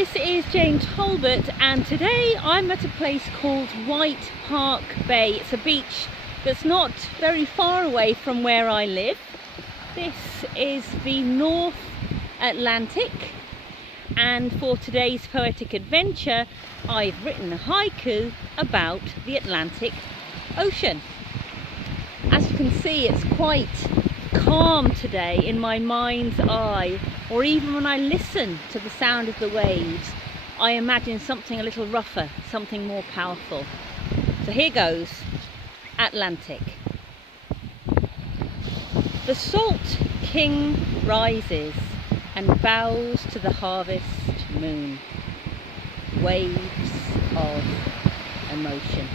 this is Jane Talbot, and today I'm at a place called Whitepark Bay. It's a beach that's not very far away from where I live. This is the North Atlantic, and for today's poetic adventure I've written a haiku about the Atlantic Ocean. As you can see, it's quite calm today in my mind's eye, or even when I listen to the sound of the waves, I imagine something a little rougher, something more powerful. So here goes. Atlantic. The salt king rises and bows to the harvest moon. Waves of emotion.